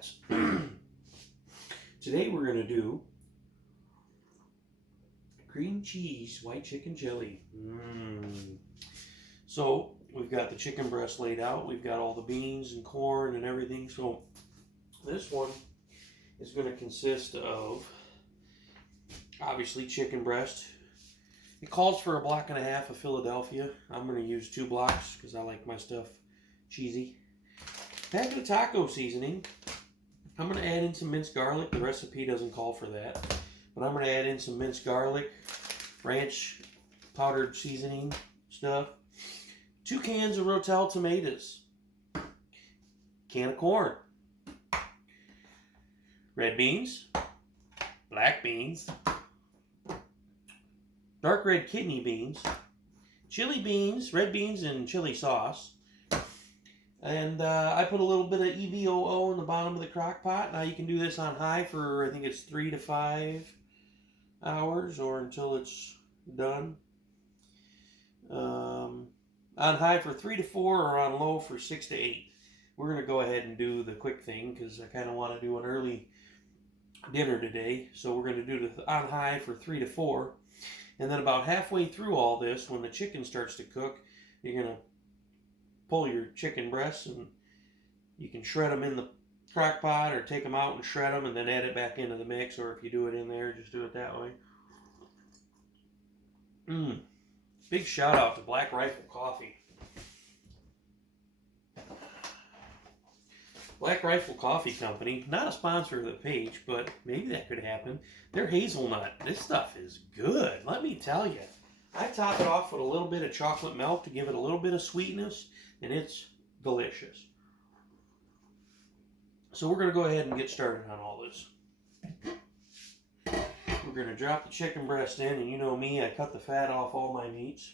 pets. Today we're going to do cream cheese white chicken chili. So we've got the chicken breast laid out. We've got all the beans and corn and everything. So this one is going to consist of obviously chicken breast. It calls for 1.5 blocks of Philadelphia. I'm going to use 2 blocks because I like my stuff cheesy. Packet of taco seasoning. I'm going to add in some minced garlic. The recipe doesn't call for that. But I'm going to add in some minced garlic, ranch powdered seasoning stuff. 2 cans of Rotella tomatoes. Can of corn. Red beans. Black beans. Dark red kidney beans. Chili beans, red beans, and chili sauce. And I put a little bit of EVOO in the bottom of the crock pot. Now you can do this on high for, I think it's 3 to 5 hours or until it's done. On high for 3 to 4 or on low for 6 to 8. We're going to go ahead and do the quick thing because I kind of want to do an early dinner today. So we're going to do the on high for 3 to 4. And then about halfway through all this, when the chicken starts to cook, you're going to pull your chicken breasts and you can shred them in the crock pot or take them out and shred them and then add it back into the mix, or if you do it in there, just do it that way. Big shout out to Black Rifle Coffee. Black Rifle Coffee Company, not a sponsor of the page, but maybe that could happen. They're hazelnut. This stuff is good, let me tell you. I top it off with a little bit of chocolate milk to give it a little bit of sweetness, and it's delicious. So we're going to go ahead and get started on all this. We're going to drop the chicken breast in, and you know me, I cut the fat off all my meats.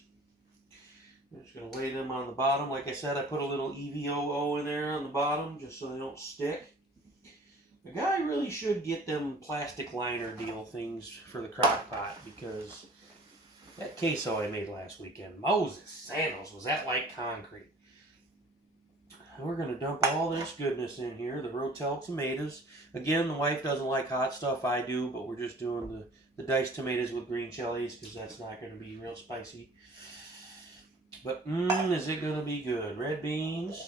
I'm just going to lay them on the bottom. Like I said, I put a little EVOO in there on the bottom just so they don't stick. The guy really should get them plastic liner deal things for the crock pot, because that queso I made last weekend, Moses sandals, was that like concrete. We're going to dump all this goodness in here. The Rotella tomatoes. Again, the wife doesn't like hot stuff. I do, but we're just doing the diced tomatoes with green chilies because that's not going to be real spicy. But, is it going to be good. Red beans.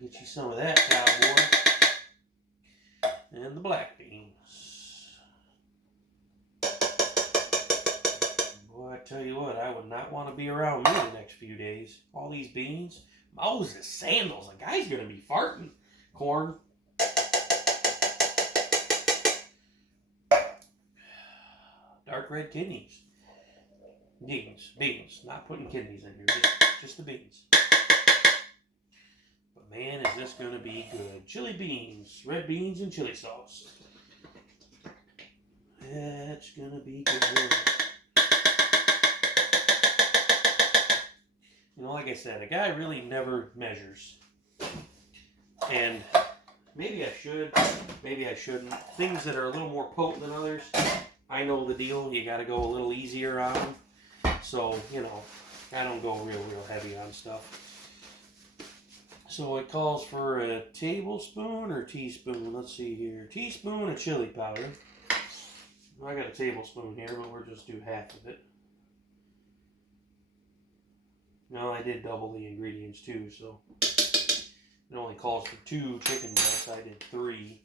Get you some of that, cowboy. And the black beans. Boy, I tell you what, I would not want to be around me the next few days. All these beans. Moses sandals. A guy's going to be farting. Corn. Dark red kidneys. Beans. Not putting kidneys in here. Just the beans. But man, is this going to be good. Chili beans. Red beans and chili sauce. That's going to be good. You know, like I said, a guy really never measures. And maybe I should, maybe I shouldn't. Things that are a little more potent than others, I know the deal. You got to go a little easier on them. So, you know, I don't go real heavy on stuff. So it calls for a tablespoon or teaspoon. Let's see here. Teaspoon of chili powder. I got a tablespoon here, but we'll just do half of it. No, I did double the ingredients too, so it only calls for 2 chicken breasts. I did 3.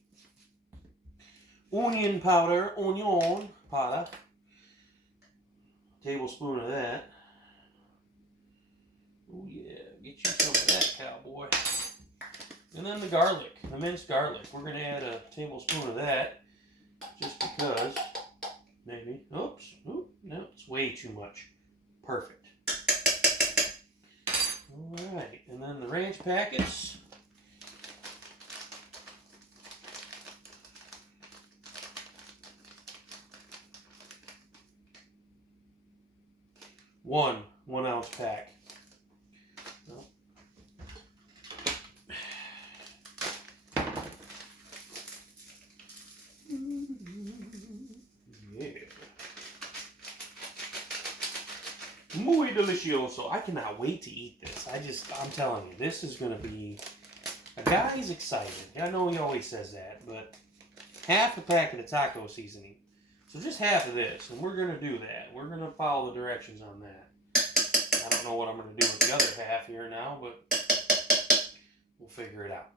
Onion powder. Tablespoon of that. Oh yeah, get you some of that, cowboy. And then the garlic, the minced garlic. We're going to add a tablespoon of that, just because. Maybe. Oops. Oop, no, it's way too much. Perfect. Alright, and then the ranch packets. One 1 ounce pack. Well. Yeah. Muy delicioso. I cannot wait to eat this. I'm telling you, this is going to be A guy's excited. I know he always says that, but half a packet of taco seasoning. So just half of this, and we're going to do that. We're going to follow the directions on that. I don't know what I'm going to do with the other half here now, but we'll figure it out.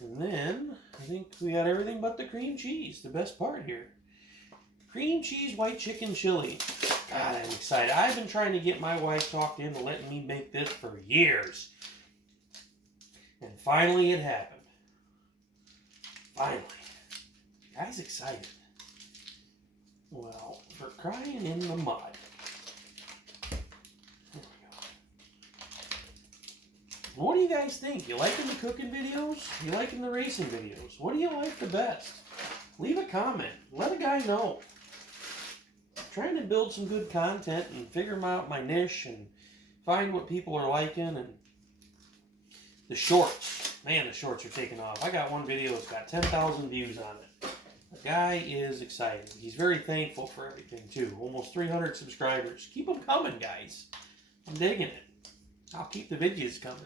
And then, I think we got everything but the cream cheese, the best part here. Cream cheese white chicken chili. God, I'm excited. I've been trying to get my wife talked into letting me make this for years. And finally it happened. Finally. Guy's excited. Well, for crying in the mud. There we go. What do you guys think? You liking the cooking videos? You liking the racing videos? What do you like the best? Leave a comment. Let a guy know. I'm trying to build some good content and figure out my niche and find what people are liking. And the shorts. Man, the shorts are taking off. I got one video that's got 10,000 views on it. The guy is excited. He's very thankful for everything, too. Almost 300 subscribers. Keep them coming, guys. I'm digging it. I'll keep the videos coming.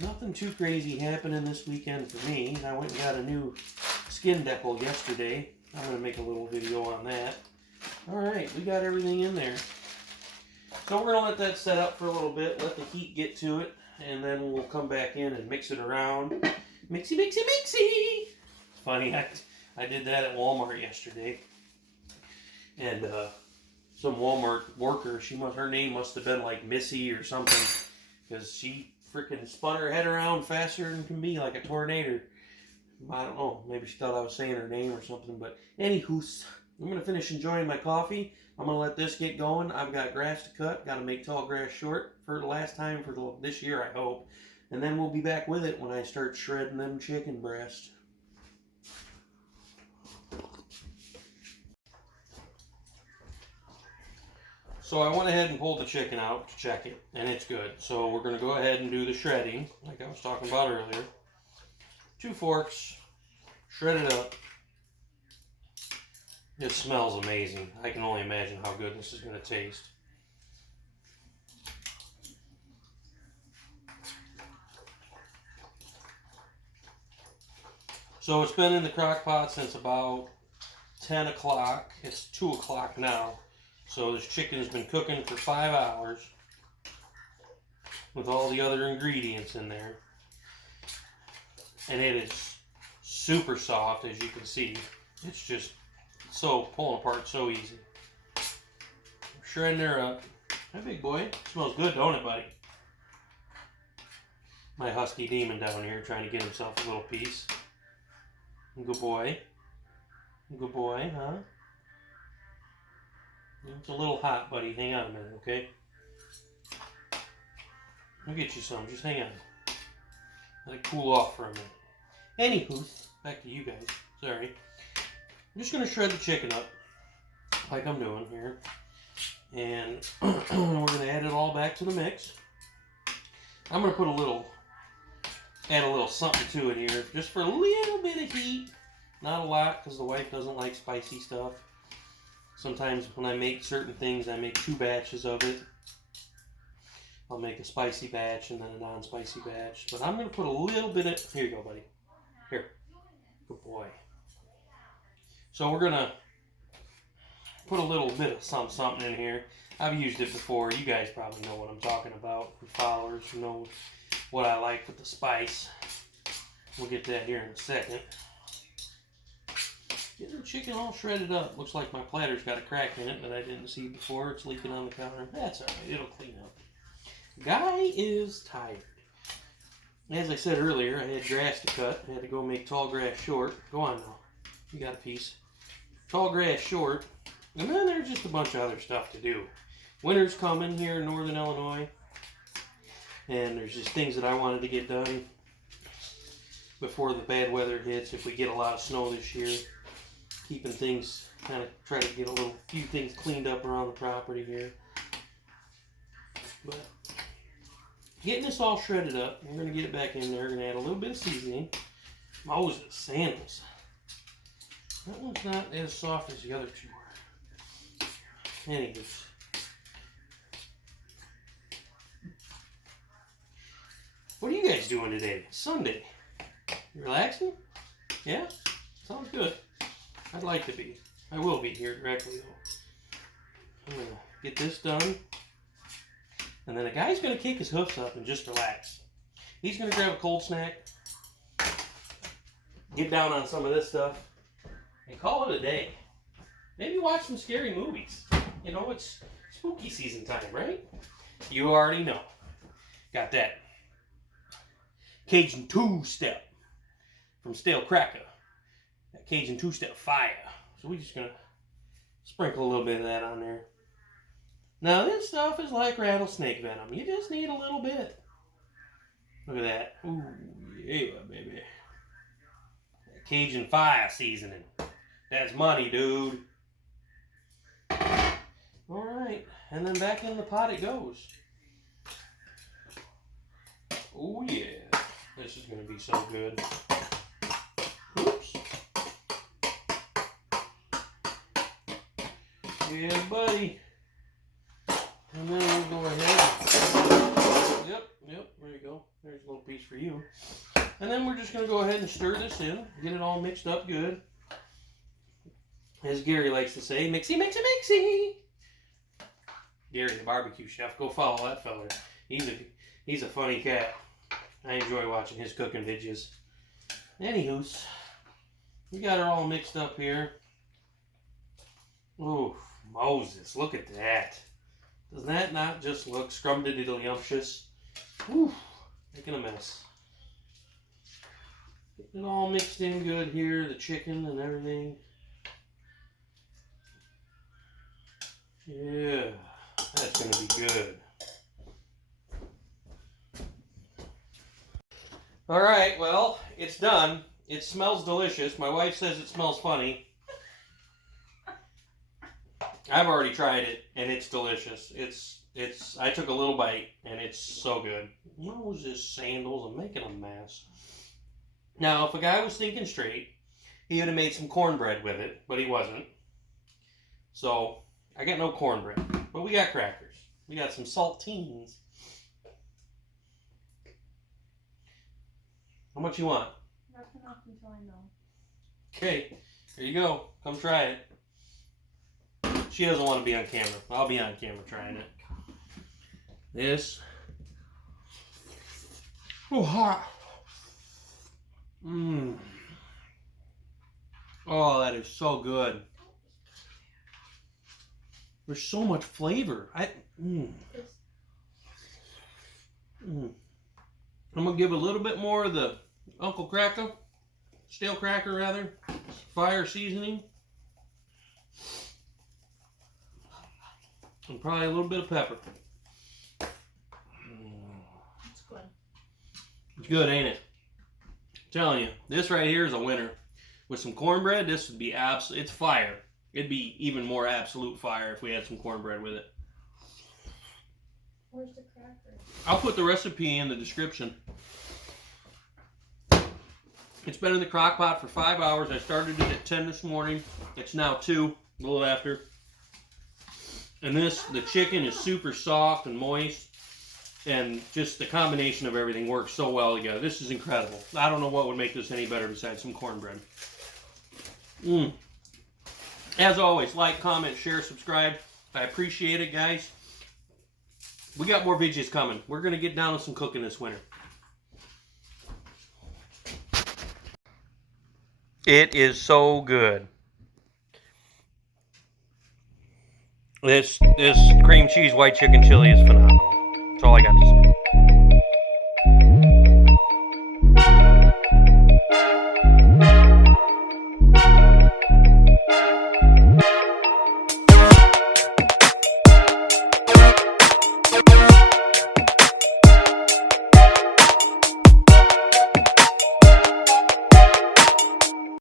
Nothing too crazy happening this weekend for me. I went and got a new skin decal yesterday. I'm going to make a little video on that. Alright, we got everything in there. So we're going to let that set up for a little bit, let the heat get to it, and then we'll come back in and mix it around. Mixy, mixy, mixy! It's funny, I did that at Walmart yesterday. And some Walmart worker, her name must have been like Missy or something, because she freaking spun her head around faster than can be, like a tornado. I don't know, maybe she thought I was saying her name or something, but anywho, I'm going to finish enjoying my coffee. I'm going to let this get going. I've got grass to cut. Got to make tall grass short for the last time for this year, I hope. And then we'll be back with it when I start shredding them chicken breasts. So I went ahead and pulled the chicken out to check it, and it's good. So we're going to go ahead and do the shredding, like I was talking about earlier. 2 forks, shred it up. It smells amazing. I can only imagine how good this is going to taste. So it's been in the crock pot since about 10 o'clock. It's 2 o'clock now. So this chicken's been cooking for 5 hours with all the other ingredients in there. And it is super soft, as you can see. It's just so pulling apart so easy. Shredding her up. Hi, big boy. Smells good, don't it, buddy? My husky demon down here trying to get himself a little piece. Good boy. Good boy, huh? It's a little hot, buddy. Hang on a minute, okay? I'll get you some. Just hang on. Let it cool off for a minute. Anywho, back to you guys. Sorry. I'm just going to shred the chicken up like I'm doing here. And we're going to add it all back to the mix. I'm going to add a little something to it here, just for a little bit of heat. Not a lot, because the wife doesn't like spicy stuff. Sometimes when I make certain things, I make 2 batches of it. I'll make a spicy batch and then a non-spicy batch. But I'm going to put a little bit of... Here you go, buddy. Here. Good boy. So we're going to put a little bit of something in here. I've used it before. You guys probably know what I'm talking about. For followers who know what I like with the spice. We'll get that here in a second. Get the chicken all shredded up. Looks like my platter's got a crack in it that I didn't see before. It's leaking on the counter. That's alright. It'll clean up. Guy is tired. As I said earlier, I had grass to cut. I had to go make tall grass short. Go on now. You got a piece. Tall grass short. And then there's just a bunch of other stuff to do. Winter's coming here in northern Illinois. And there's just things that I wanted to get done before the bad weather hits. If we get a lot of snow this year. Keeping things, kind of try to get a few things cleaned up around the property here. But getting this all shredded up, we're going to get it back in there. We're going to add a little bit of seasoning. Moses, sandals. That one's not as soft as the other 2 were. Anyways. What are you guys doing today? It's Sunday. You relaxing? Yeah? Sounds good. I'd like to be. I will be here directly though. I'm going to get this done. And then the guy's going to kick his hoofs up and just relax. He's going to grab a cold snack, get down on some of this stuff, and call it a day. Maybe watch some scary movies. You know, it's spooky season time, right? You already know. Got that Cajun two-step from Stale Cracker. That Cajun two-step fire. So we're just going to sprinkle a little bit of that on there. Now this stuff is like rattlesnake venom. You just need a little bit. Look at that. Ooh, yeah, baby. That Cajun fire seasoning. That's money, dude. Alright, and then back in the pot it goes. Oh yeah, this is going to be so good. Oops. Yeah, buddy. And then we'll go ahead. Yep, there you go. There's a little piece for you. And then we're just going to go ahead and stir this in. Get it all mixed up good. As Gary likes to say, mixy, mixy, mixy. Gary, the barbecue chef. Go follow that fella. He's a funny cat. I enjoy watching his cooking videos. Anywho's, we got her all mixed up here. Ooh, Moses, look at that. Does that not just look scrumdiddlyumptious? Ooh, making a mess. Getting it all mixed in good here, the chicken and everything. Yeah, that's going to be good. Alright, well, it's done. It smells delicious. My wife says it smells funny. I've already tried it, and it's delicious. I took a little bite, and it's so good. Moses sandals, I'm making a mess. Now, if a guy was thinking straight, he would have made some cornbread with it, but he wasn't. So, I got no cornbread, but we got crackers. We got some saltines. How much you want? That's enough until I know. Okay, here you go. Come try it. She doesn't want to be on camera. I'll be on camera trying it. This. Oh, hot. Mmm. Oh, that is so good. There's so much flavor. I'm going to give a little bit more of the Uncle Cracker, Stale Cracker rather, fire seasoning. And probably a little bit of pepper. It's good. It's good, ain't it? I'm telling you, this right here is a winner. With some cornbread, this would be it's fire. It'd be even more absolute fire if we had some cornbread with it. Where's the cracker? I'll put the recipe in the description. It's been in the crock pot for 5 hours. I started it at 10 this morning. It's now 2, a little after. And the chicken is super soft and moist. And just the combination of everything works so well together. This is incredible. I don't know what would make this any better besides some cornbread. As always, like, comment, share, subscribe. I appreciate it, guys. We got more videos coming. We're going to get down to some cooking this winter. It is so good. This cream cheese white chicken chili is phenomenal. That's all I got to say.